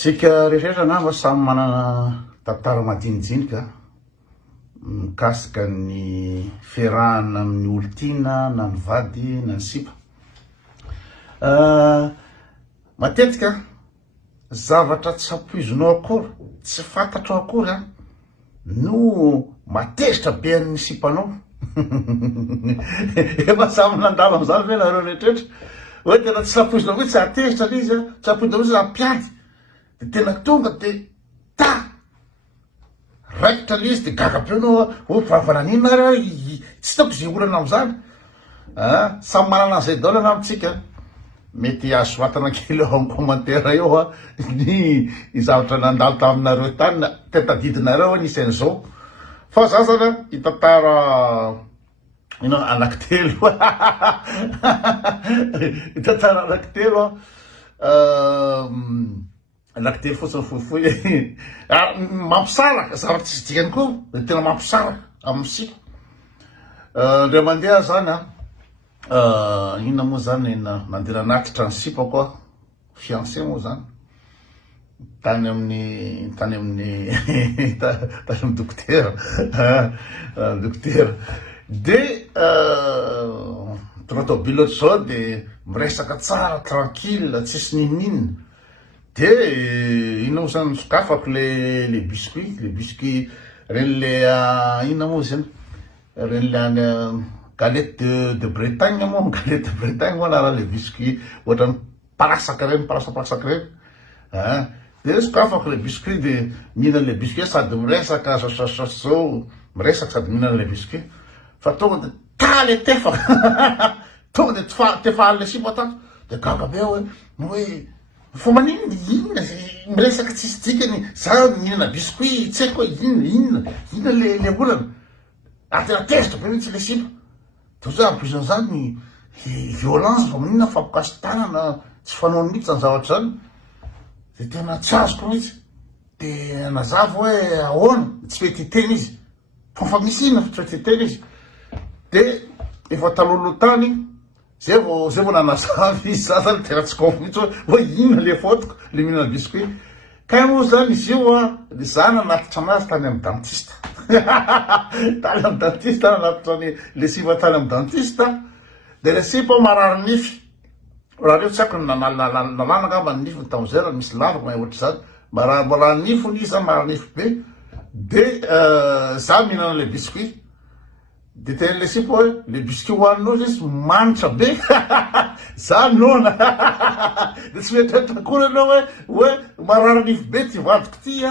Tsika rehetraretra nama samy manana tantara madinidinika mikasika ny fiarahana amin'ny olon-tiana na ny vady na ny sipa. Matetika zavatra tsy ampoizinao akory, tsy fantatro akory no matezitra be amin'ny sipanao. Efa samy nandalo am'izany ve nareo rehetraretra hoe tena tsy ampoizinao hoe tsy atezitra l'izy tsy ampoizinao hoe ampiady de tena tonga de raikitra l'izy de gagabe anao ho vavananina ary tsy hitako zay olana am'izany. Samy manana an'izay daoly na amitsika. Mety azoatana kely eo amin'ny commentaire eo ny zavatra nandalo taminareo tany tetadidinareo anisan'izao. Fa za zany hitantara anankitelo hitantara anankitelo anankitelo fotsiny fohifohy mampisaraka zavatra tsy dikany koa de tena mampisaraka amin'sika. Ndray mandeha zany inona moa zany nandeha nanatitra ny sipako fiancé moa zany tany amin'ny dokotera dokotera de tonga tao bilotra zao de miresaka tsara tranquille tsisy ninina de inona moa zany sokafako le biscuit reny le inona moa zany reny le any galette de Bretagne moa galette de Bretagne moa na raha le biscuit ohatrany parasaky reny reny de sokafako le biscuit de mihinana le biscuit sady miresaka zao miresaka sady mihinana le biscuit fa tonga de taly tefaka tonga de tefa le sipa tato de gagabe hoe fo manino inona miresaka tsisy dikany za mihinana biscuit tsy haiko inona le olana tena tezitra be mihitsy le sipa de zay ampoizany zany violence fa maninona fampokasy tanana tsy fanaony mihitsy zany zavatra zany de tena tsy azoko mihitsy de nazava hoe ahoana tsy mety hiteny izy fa misy inona fa tsy mety hiteny izy de efa talolo tany zay vao nanazavy izy za zany tena tsy kofo mihitsy hoe inona le fotoko le mihinana biscuit ka moa zany izy io za nanatitra anazy tany amin'ny dentiste tany amin'ny dentiste nanatitra le sipa tany amin'ny dentiste de le sipa marary nify raha reo tsy haiko nalana ngamba ny nify tam'zay raha misy lavaka ma ohatra zany marary nify izy zany marary nify be de za mihinana le biscuit de tena le sipa hoe le biscuit hoaninao zay izy manitra be za nona de tsy mietrretra akory anao hoe marary nify be ty vadiko ty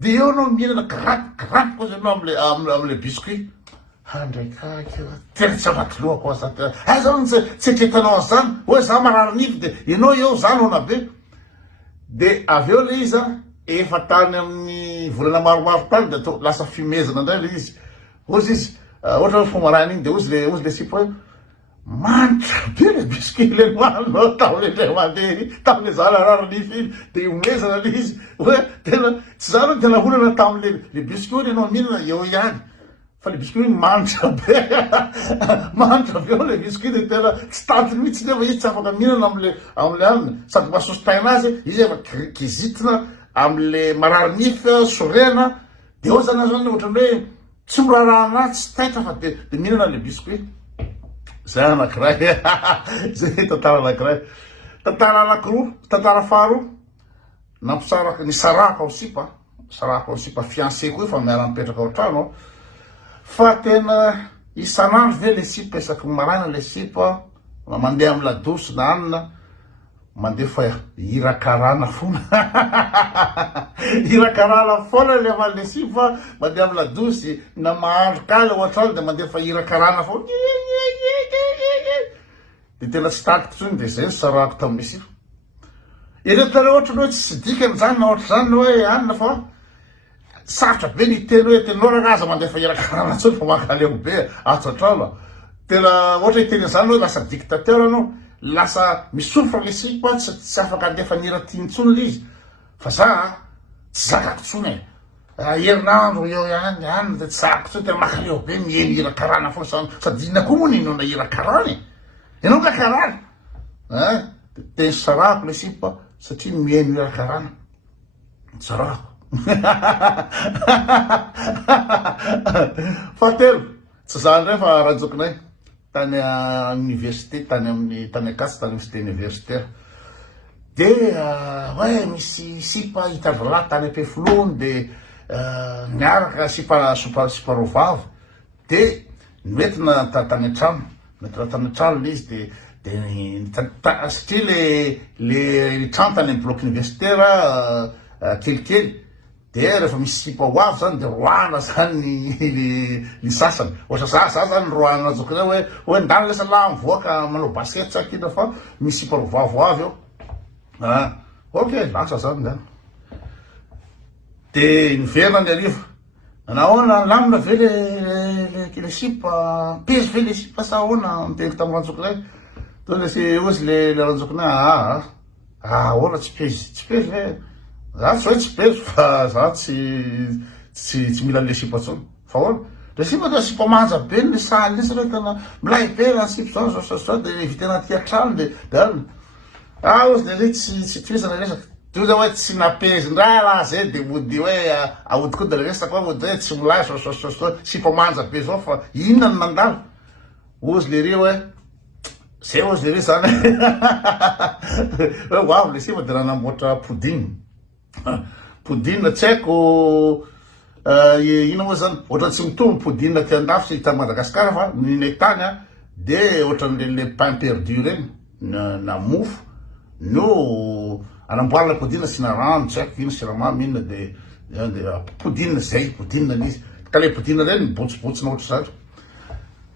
de eo anao mihinana graty koa zay anao amle biscuit ndraiky tena tsy anaty loha koa za tena zao tsy etretanao an'izany hoe za marary nify de ianao eo za nona be de avy eo le izy efa tany amin'ny volana maromaro tany de to lasa fimezana indray le izy ozy izy ohatra hoe fomarana igny de ozy le sipa hoe manitra be le biscuit le noaninao tamle mandeha tamle za narary nify iny de omezana le izy hoe tena tsy zany hoe tena olana tamle biscuit ianao mihinana eo ihany fa le biscuit iny manitra be eo le biscuit de tena tsy tantiny mihitsy nefa izy tsy afaka mihinana amle aminy sady mahasosotaina azy izy efa kizitina amle marary nify sorena de eo zany zany ohatrany hoe tsy mirarahana tsy taitra fa de mihinana le biscuit. Zay anankiray zay tantara anankiray. Tantara faharoa nampisaraka ny sarako ao sipa fiancé koa fa miara-mipetraka ao trano fa tena isanandro ve le sipa isaky maraina le sipa mandeha amy ladosy na anina mandefa hirakarana fona hirakarana foana le avy le sipa mandeha amy ladosy na mahandro kaly ohatrany de mandefa hirakarana foana de tena tsy tatiko tsony de zay sarako tamin'ny sipa iretareo ohatra hoe tsy dikany zany na ohatra zany hoe anina fa sarotra be ny teny hoe tenao raha aza mandefa hirakarana tsony fa makaleo be ato antrano tena ohatra hiteny zany hoe lasa dictateur anao lasa misofra le sipa tsy afaka andefa niratina tsony le izy fa za tsy zakako tsony herinandro eo ihany de tsy zakako tsony tena makaleo be mieny hirakarana foana sady inona koa moa ninao na hirakarany ianao ngakarany teny sarako le sipa satria mieny hirakarana Tsarako. Fahatelo, tsy zany ndray fa raha jokinay tany université, tany amin'ny tany akasy, tany université universitaire. De hoe misy sipa hitavy tany Ampefiloha de niaraka sipa roavavy de noentina tany an-trano, noentina tany an-trano le izy de satria le trano tany amin'ny bloc universitaire kelikely. De rehefa misy sipa ho avy zany de roana zany ny sasany. Ohatra za zany roana zokinay hoe ndany lesa la mivoaka manao basket tsakina fa misy sipa roavavo avy eo. Ok, lasa zany zany. De niverina ny ariva. Nahoana lamina ve le sipa, pezy ve le sipa sa ahoana miteny tamin'ny ranjokinay. To lesy ozy le ranjokinay, ahoana tsy pezy ve. Za tsy hoe tsy pezy fa za tsy mila le sipa tsony. Fa ahoana, le sipa da sipa manja be le saly lesy re tena milay be raha sipa zao de vitena ty an-trano de alina. Ozy le re tsy toezana resaky. Toy zao hoe tsy napezy ndray raha zay de mody hoe aody koa de resaka hoe mody hoe tsy milay sipa manja be zao fa inona ny mandalo. Ozy le re hoe zay ozy le re zany hoe ho avy le sipa de raha namboatra podine tsy haiko ina moa zany ohatra tsy mitombo podine ty andafy sy ta Madagasikara fa ninay tany de ohatran'le pain perdu regny na mofo no anamboarana podine sy na rano tsy haiko ino siramamy inona de podine zay podine n'izy ka le podine reny mibotsibotsina ohatra zany.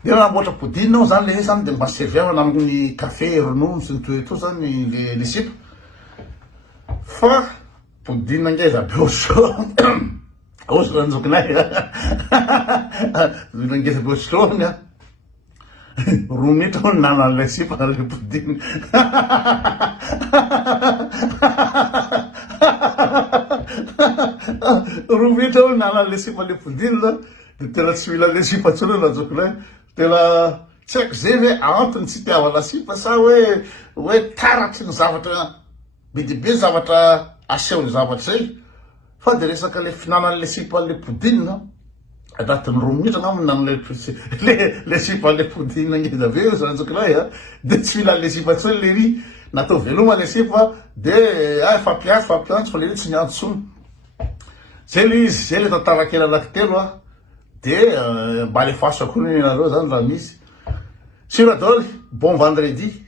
De namboatra podine zany le zany de mba serviana amin'ny café ronono sy ny toeto zany le sipa fa podine ngeza be otrony ozy ranjokinay ngeza be otrony roa minitra ho nanan'ilay sipa le podine. Roa minitra ho nanan'ilay sipa le podine de tena tsy mila le sipa tsony ranjokinay. Tena tsy haiko zay hoe antony tsy tiavana sipa sa hoe taratry ny zavatra be de be zavatra asehony zavatra zay. Fa de resaka le finanan'le sipa le podine anatin'ny roa minitra na minana le sipa le podine ngeza be ozy ranjokinay de tsy mila le sipa tsony le ry natao veloma le sipa de fampiantso fa le ry tsy niantsony. Zay le izy, zay le tantara kely anankitelo de mba le fasako nareo zany raha misy. Sur daholo, bon vendredi.